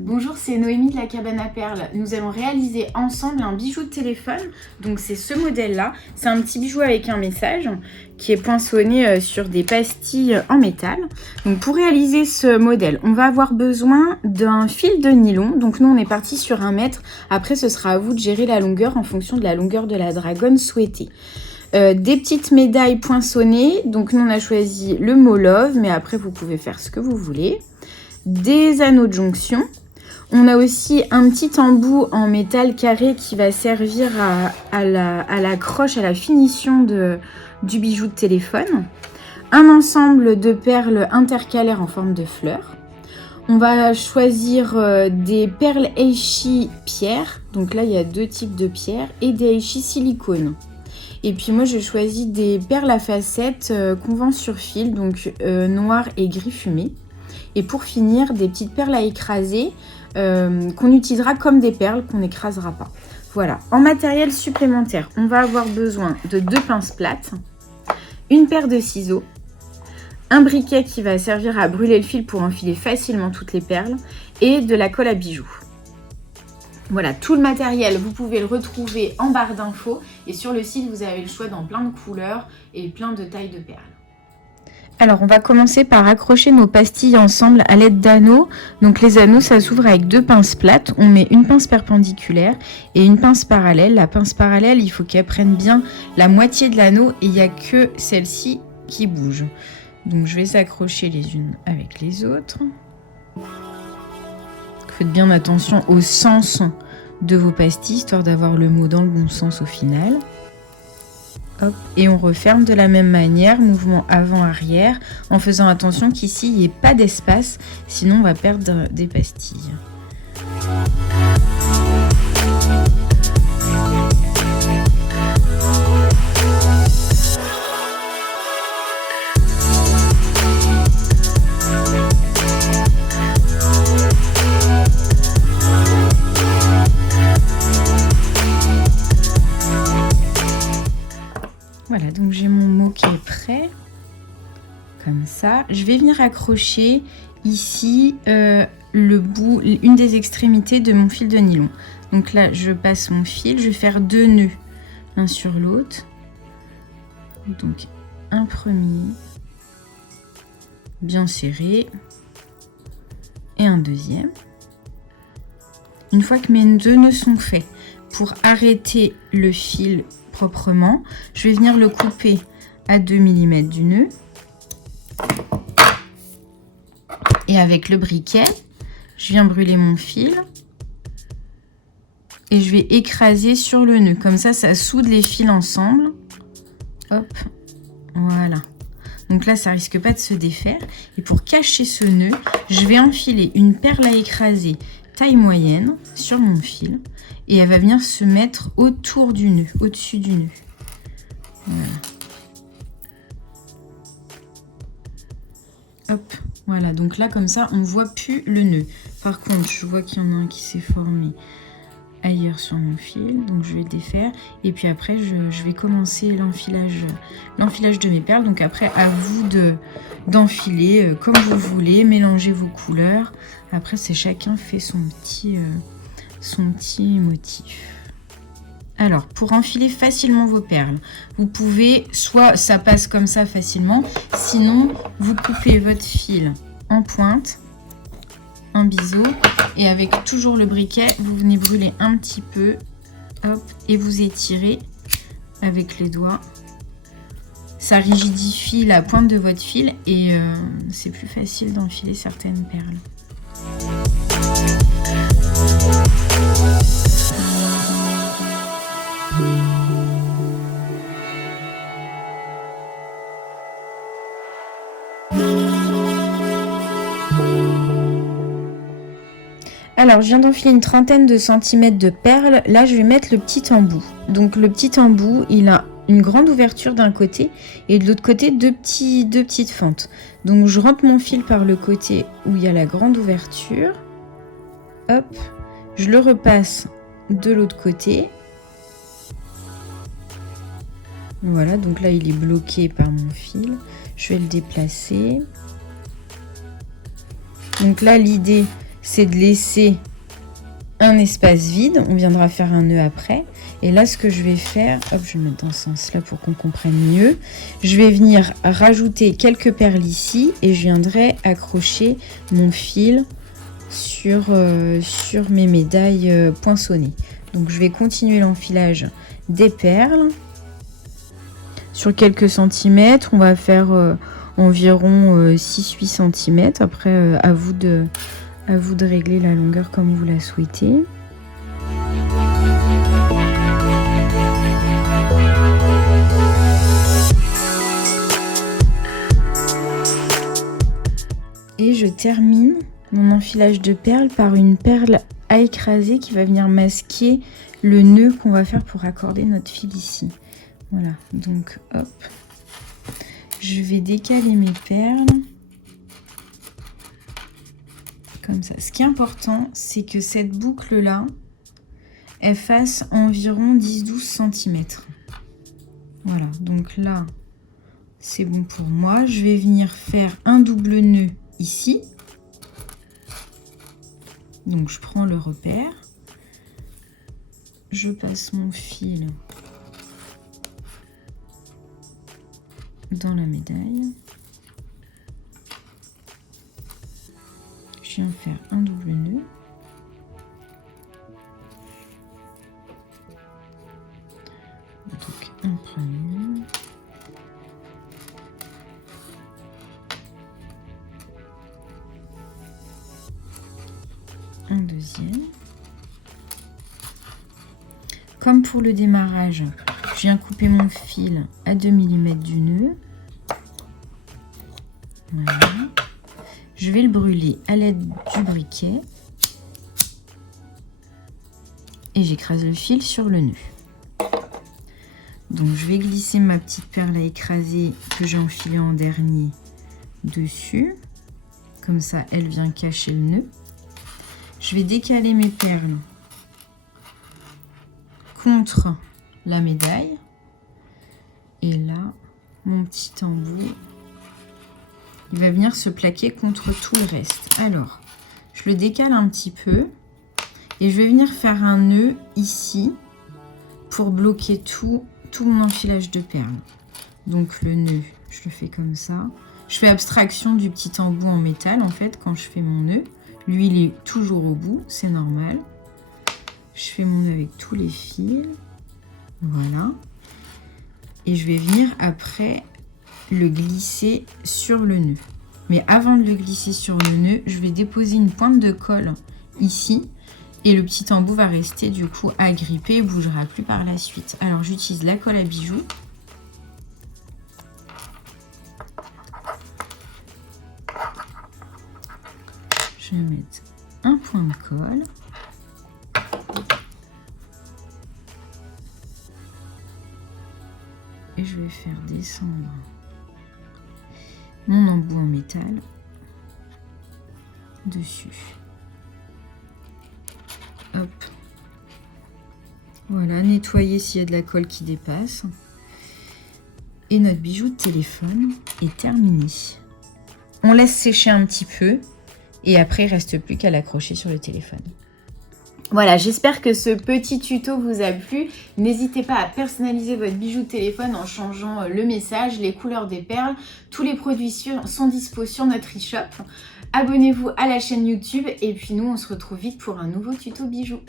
Bonjour, c'est Noémie de la cabane à perles. Nous allons réaliser ensemble un bijou de téléphone. Donc c'est ce modèle-là. C'est un petit bijou avec un message qui est poinçonné sur des pastilles en métal. Donc pour réaliser ce modèle, on va avoir besoin d'un fil de nylon. Donc nous on est parti sur 1 mètre. Après ce sera à vous de gérer la longueur en fonction de la longueur de la dragonne souhaitée. Des petites médailles poinçonnées. Donc nous on a choisi le mot love, mais après vous pouvez faire ce que vous voulez. Des anneaux de jonction. On a aussi un petit embout en métal carré qui va servir à la croche, à la finition du bijou de téléphone. Un ensemble de perles intercalaires en forme de fleurs. On va choisir des perles Eishi pierre. Donc là, il y a 2 types de pierres et des Eishi silicone. Et puis moi, j'ai choisi des perles à facettes qu'on vend sur fil, donc noir et gris fumé. Et pour finir, des petites perles à écraser qu'on utilisera comme des perles, qu'on n'écrasera pas. Voilà. En matériel supplémentaire, on va avoir besoin de 2 pinces plates, une paire de ciseaux, un briquet qui va servir à brûler le fil pour enfiler facilement toutes les perles et de la colle à bijoux. Voilà, tout le matériel, vous pouvez le retrouver en barre d'infos et sur le site, vous avez le choix dans plein de couleurs et plein de tailles de perles. Alors, on va commencer par accrocher nos pastilles ensemble à l'aide d'anneaux. Donc, les anneaux, ça s'ouvre avec 2 pinces plates. On met une pince perpendiculaire et une pince parallèle. La pince parallèle, il faut qu'elle prenne bien la moitié de l'anneau et il n'y a que celle-ci qui bouge. Donc, je vais les accrocher les unes avec les autres. Faites bien attention au sens de vos pastilles, histoire d'avoir le mot dans le bon sens au final. Hop, et on referme de la même manière, mouvement avant-arrière, en faisant attention qu'ici, il n'y ait pas d'espace, sinon on va perdre des pastilles. Voilà, donc j'ai mon mot qui est prêt, comme ça. Je vais venir accrocher ici le bout, une des extrémités de mon fil de nylon. Donc là, je passe mon fil, je vais faire 2 nœuds, l'un sur l'autre. Donc un premier, bien serré, et un deuxième. Une fois que mes 2 nœuds sont faits, pour arrêter le fil proprement, je vais venir le couper à 2 mm du nœud et avec le briquet je viens brûler mon fil et je vais écraser sur le nœud, comme ça soude les fils ensemble. Hop, voilà, donc là ça risque pas de se défaire. Et pour cacher ce nœud, je vais enfiler une perle à écraser taille moyenne sur mon fil et elle va venir se mettre autour du nœud, au-dessus du nœud. Voilà. Hop, voilà, donc là comme ça on voit plus le nœud. Par contre, je vois qu'il y en a un qui s'est formé ailleurs sur mon fil, donc je vais défaire et puis après je vais commencer l'enfilage de mes perles. Donc après à vous d'enfiler comme vous voulez, mélanger vos couleurs. Après c'est chacun fait son petit motif. Alors pour enfiler facilement vos perles, vous pouvez, soit ça passe comme ça facilement, sinon vous coupez votre fil en pointe, en biseau, et avec toujours le briquet, vous venez brûler un petit peu, hop, et vous étirez avec les doigts. Ça rigidifie la pointe de votre fil et c'est plus facile d'enfiler certaines perles. Alors, je viens d'enfiler une trentaine de centimètres de perles. Là, je vais mettre le petit embout. Donc, le petit embout, il a une grande ouverture d'un côté et de l'autre côté, deux petites fentes. Donc, je rentre mon fil par le côté où il y a la grande ouverture. Hop, je le repasse de l'autre côté. Voilà, donc là, il est bloqué par mon fil. Je vais le déplacer. Donc là, l'idée, c'est de laisser un espace vide. On viendra faire un nœud après. Et là, ce que je vais faire, hop, je vais le mettre dans ce sens-là pour qu'on comprenne mieux. Je vais venir rajouter quelques perles ici et je viendrai accrocher mon fil sur mes médailles poinçonnées. Donc, je vais continuer l'enfilage des perles sur quelques centimètres. On va faire environ 6-8 cm. Après, à vous de régler la longueur comme vous la souhaitez. Et je termine mon enfilage de perles par une perle à écraser qui va venir masquer le nœud qu'on va faire pour raccorder notre fil ici. Voilà, donc hop, je vais décaler mes perles. Comme ça. Ce qui est important, c'est que cette boucle-là, elle fasse environ 10-12 cm. Voilà, donc là, c'est bon pour moi. Je vais venir faire un double nœud ici. Donc, je prends le repère. Je passe mon fil dans la médaille. Je viens faire un double nœud. Donc un premier. Un deuxième. Comme pour le démarrage, je viens couper mon fil à 2 mm du nœud. Voilà. Je vais le brûler à l'aide du briquet et j'écrase le fil sur le nœud. Donc je vais glisser ma petite perle à écraser que j'ai enfilée en dernier dessus. Comme ça, elle vient cacher le nœud. Je vais décaler mes perles contre la médaille. Et là, mon petit embout, il va venir se plaquer contre tout le reste. Alors, je le décale un petit peu et je vais venir faire un nœud ici pour bloquer tout mon enfilage de perles. Donc le nœud, je le fais comme ça. Je fais abstraction du petit embout en métal en fait quand je fais mon nœud. Lui, il est toujours au bout, c'est normal. Je fais mon nœud avec tous les fils. Voilà. Et je vais venir après le glisser sur le nœud. Mais avant de le glisser sur le nœud, je vais déposer une pointe de colle ici et le petit embout va rester du coup agrippé et bougera plus par la suite. Alors j'utilise la colle à bijoux. Je vais mettre un point de colle. Et je vais faire descendre mon embout en métal dessus. Hop. Voilà, nettoyer s'il y a de la colle qui dépasse. Et notre bijou de téléphone est terminé. On laisse sécher un petit peu et après il ne reste plus qu'à l'accrocher sur le téléphone. Voilà, j'espère que ce petit tuto vous a plu. N'hésitez pas à personnaliser votre bijou de téléphone en changeant le message, les couleurs des perles. Tous les produits sont dispo sur notre e-shop. Abonnez-vous à la chaîne YouTube et puis nous on se retrouve vite pour un nouveau tuto bijou.